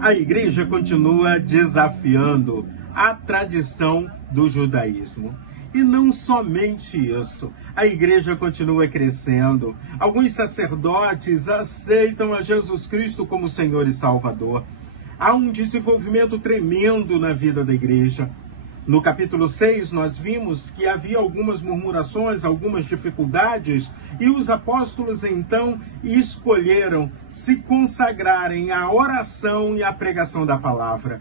A igreja continua desafiando a tradição do judaísmo. E não somente isso, a igreja continua crescendo. Alguns sacerdotes aceitam a Jesus Cristo como Senhor e Salvador. Há um desenvolvimento tremendo na vida da igreja. No capítulo 6, nós vimos que havia algumas murmurações, algumas dificuldades, e os apóstolos então escolheram se consagrarem à oração e à pregação da palavra.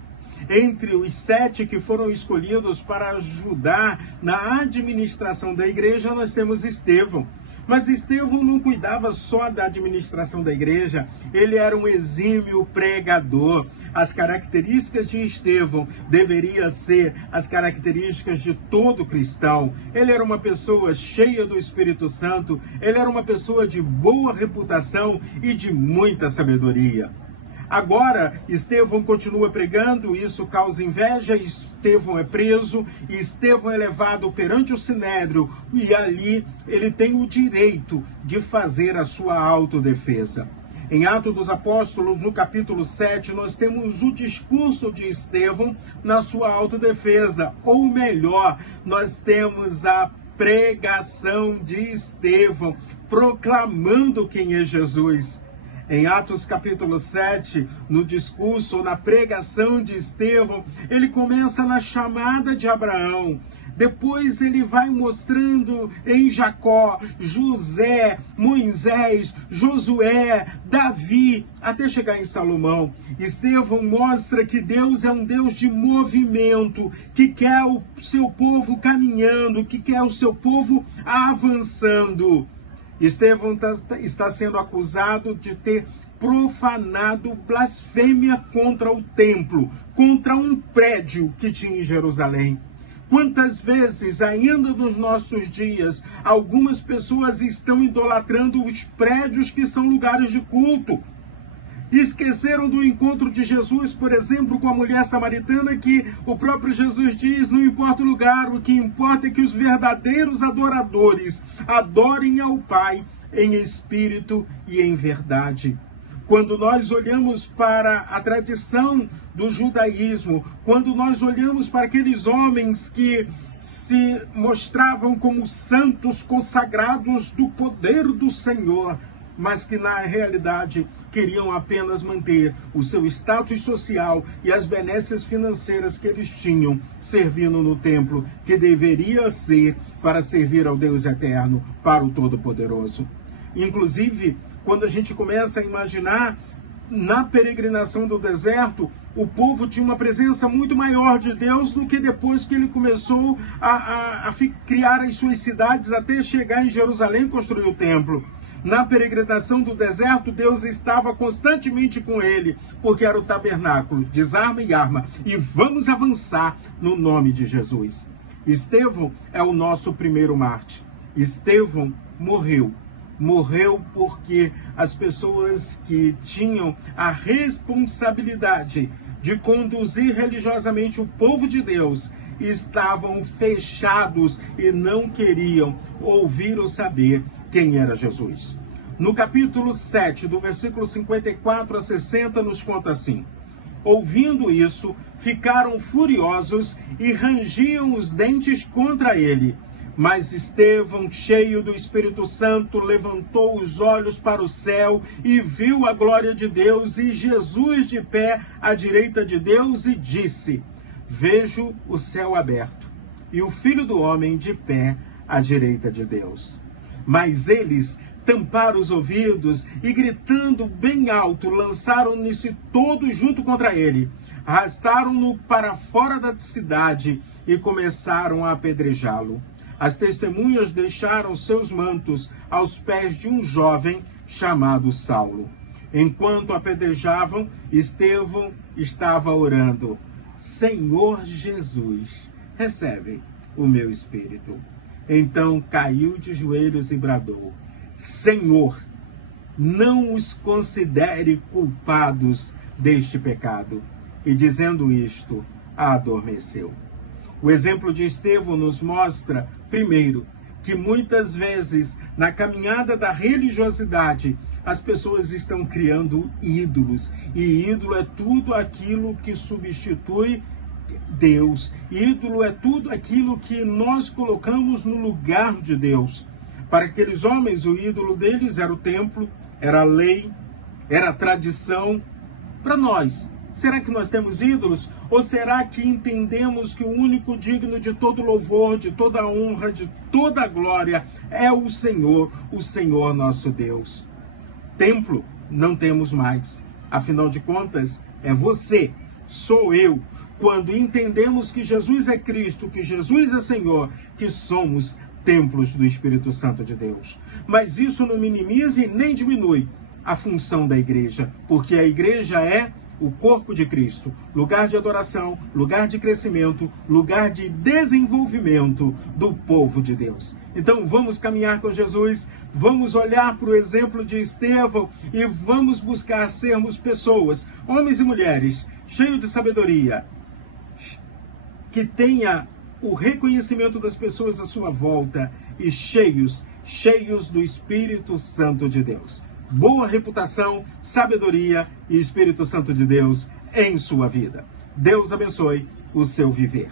Entre os 7 que foram escolhidos para ajudar na administração da igreja, nós temos Estevão. Mas Estevão não cuidava só da administração da igreja, ele era um exímio pregador. As características de Estevão deveriam ser as características de todo cristão. Ele era uma pessoa cheia do Espírito Santo, ele era uma pessoa de boa reputação e de muita sabedoria. Agora, Estevão continua pregando, isso causa inveja, Estevão é preso, Estevão é levado perante o Sinédrio e ali ele tem o direito de fazer a sua autodefesa. Em Atos dos Apóstolos, no capítulo 7, nós temos o discurso de Estevão na sua autodefesa, ou melhor, nós temos a pregação de Estevão, proclamando quem é Jesus. Em Atos capítulo 7, no discurso, na pregação de Estevão, ele começa na chamada de Abraão. Depois ele vai mostrando em Jacó, José, Moisés, Josué, Davi, até chegar em Salomão. Estevão mostra que Deus é um Deus de movimento, que quer o seu povo caminhando, que quer o seu povo avançando. Estevão está sendo acusado de ter profanado blasfêmia contra o templo, contra um prédio que tinha em Jerusalém. Quantas vezes, ainda nos nossos dias, algumas pessoas estão idolatrando os prédios que são lugares de culto? Esqueceram do encontro de Jesus, por exemplo, com a mulher samaritana, que o próprio Jesus diz, não importa o lugar, o que importa é que os verdadeiros adoradores adorem ao Pai em espírito e em verdade. Quando nós olhamos para a tradição do judaísmo, quando nós olhamos para aqueles homens que se mostravam como santos consagrados do poder do Senhor, mas que na realidade queriam apenas manter o seu status social e as benesses financeiras que eles tinham servindo no templo, que deveria ser para servir ao Deus eterno, para o Todo-Poderoso. Inclusive, quando a gente começa a imaginar, na peregrinação do deserto, o povo tinha uma presença muito maior de Deus do que depois que ele começou a criar as suas cidades até chegar em Jerusalém e construir o templo. Na peregrinação do deserto, Deus estava constantemente com ele, porque era o tabernáculo, desarma e arma, e vamos avançar no nome de Jesus. Estevão é o nosso primeiro mártir. Estevão morreu porque as pessoas que tinham a responsabilidade de conduzir religiosamente o povo de Deus estavam fechados e não queriam ouvir ou saber quem era Jesus. No capítulo 7, do versículo 54 a 60, nos conta assim: ouvindo isso, ficaram furiosos e rangiam os dentes contra ele. Mas Estevão, cheio do Espírito Santo, levantou os olhos para o céu e viu a glória de Deus e Jesus de pé à direita de Deus e disse: vejo o céu aberto e o Filho do Homem de pé à direita de Deus. Mas eles tamparam os ouvidos e, gritando bem alto, lançaram-se todos junto contra ele. Arrastaram-no para fora da cidade e começaram a apedrejá-lo. As testemunhas deixaram seus mantos aos pés de um jovem chamado Saulo. Enquanto apedrejavam, Estevão estava orando: Senhor Jesus, recebe o meu espírito. Então caiu de joelhos e bradou: Senhor, não os considere culpados deste pecado. E dizendo isto, adormeceu. O exemplo de Estevão nos mostra, primeiro, que muitas vezes, na caminhada da religiosidade, as pessoas estão criando ídolos. E ídolo é tudo aquilo que substitui Deus. Ídolo é tudo aquilo que nós colocamos no lugar de Deus. Para aqueles homens, o ídolo deles era o templo, era a lei, era a tradição. Para nós, será que nós temos ídolos? Ou será que entendemos que o único digno de todo louvor, de toda honra, de toda glória é o Senhor nosso Deus? Templo não temos mais. Afinal de contas, é você, sou eu. Quando entendemos que Jesus é Cristo, que Jesus é Senhor, que somos templos do Espírito Santo de Deus. Mas isso não minimiza e nem diminui a função da igreja, porque a igreja é o corpo de Cristo, lugar de adoração, lugar de crescimento, lugar de desenvolvimento do povo de Deus. Então vamos caminhar com Jesus, vamos olhar para o exemplo de Estevão e vamos buscar sermos pessoas, homens e mulheres, cheios de sabedoria, que tenha o reconhecimento das pessoas à sua volta e cheios do Espírito Santo de Deus. Boa reputação, sabedoria e Espírito Santo de Deus em sua vida. Deus abençoe o seu viver.